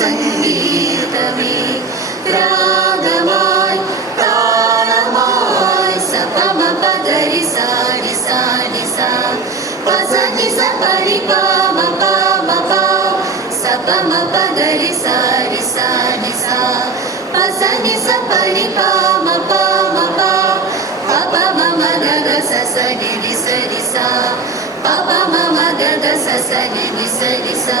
സംഗീതമേ രാഗമായി താളമായി സപമ പദരി സാരി സാരി സാ പസനി സപരി പാമ പാമ പാ സപമ പദരി സാരി സാരി സാ പസനി സപരി പാമ പാമ പാ പപ മമ ഗഗ സസരി രി സരി സാ പപ മമ ഗഗ സസരി രി സരി സാ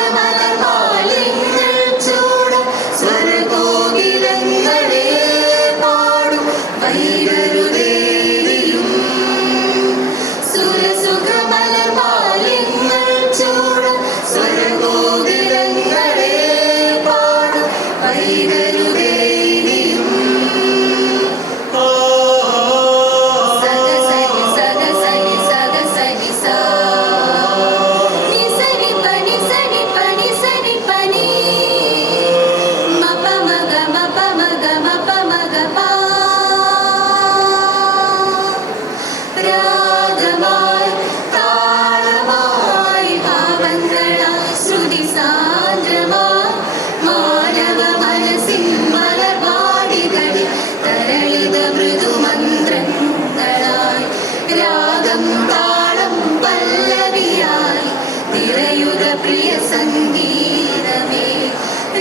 सङ्गीत मे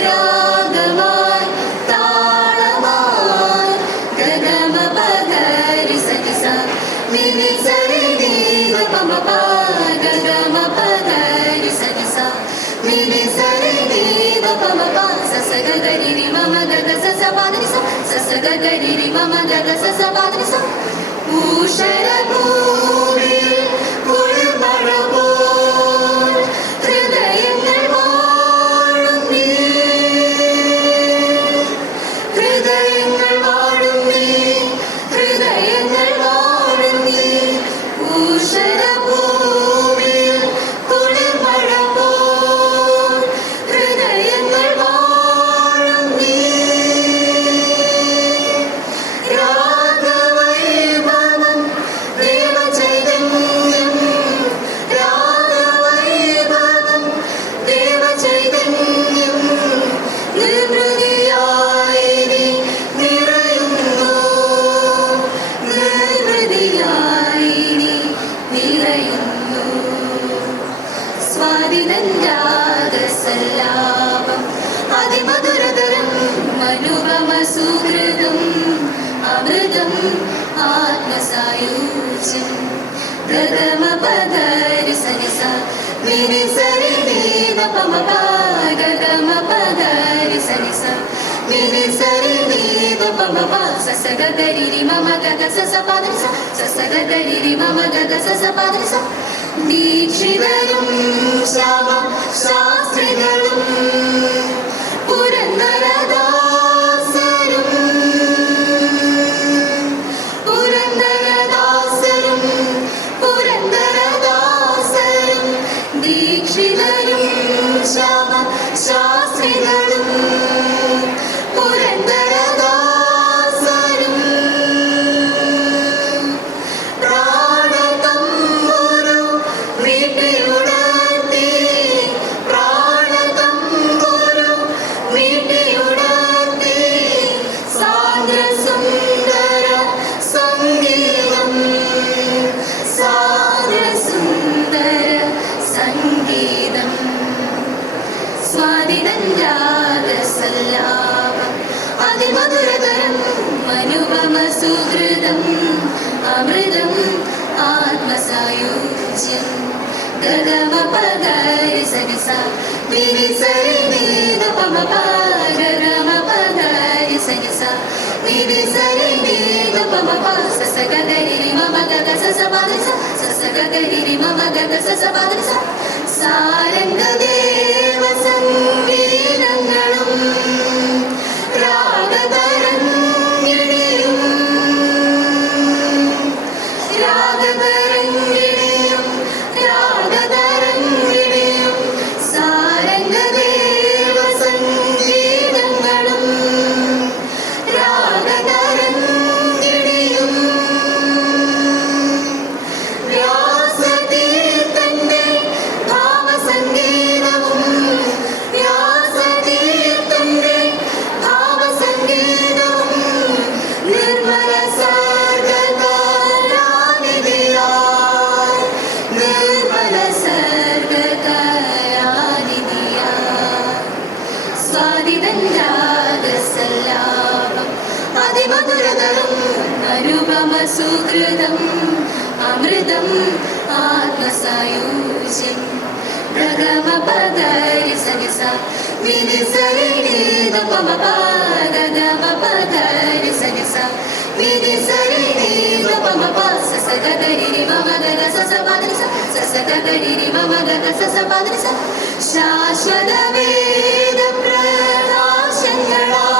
रागमा गरि सदिसा मे न सर पप गग मगरि सदिसा मे न सरी गा सस गरि मम गद स सपादि सस गिरि मम गद स सपादरि सूषण सुहृदम् अमृतम् आत्मसयुच गरि सनिसा मेदे सरे सनिसा मे नरे सस गरि मम गग स पादृश ससग दरि मम गग स सपादृशा दीक्षितवा श्री അതിമധുരതരം അനുപമ സുഹൃതം അമൃതം ആത്മസായുജ്യം ഗഗമ പദരി സരി സ മിനി സരി നീത പമ പ ഗഗമ പദരി സരി സ മിനി സരി നീത പമ പ സസ ഗഗരി രി മമ ഗഗ സസ പാദരി സ സസ ഗഗരി രി മമ ഗഗ സസ പാദരി സ സാരംഗദേവ സംഗീതങ്ങളും സഗദരി അമൃതം ഗഗ സസ പദരി സ സസ ഗദരി മമ ഗഗ സസ പദരി സ ശാശ്വത വേദ പ്രകാശങ്ങളാൽ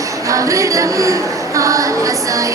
അമൃതം ആത്മസായുജ്യം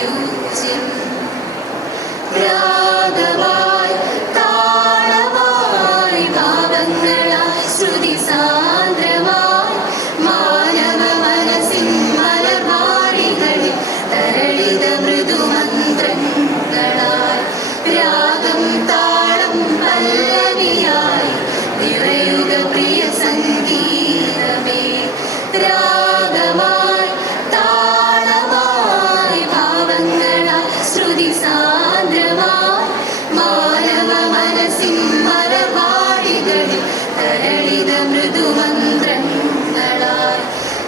ശ്രുതി സാന്ദ്രമായി മാനവ മനസ്സിൻ മലർവാടികളിൽ തരളിത മൃദുമന്ത്രങ്ങളായി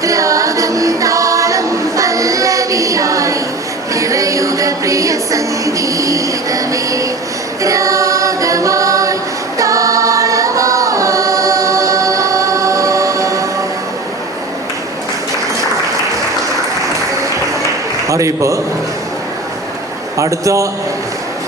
രാഗം താളം പല്ലവിയായി നിറയുക പ്രിയ സംഗീതമേ. രാഗമായി അറിയിപ്പ്. അടുത്ത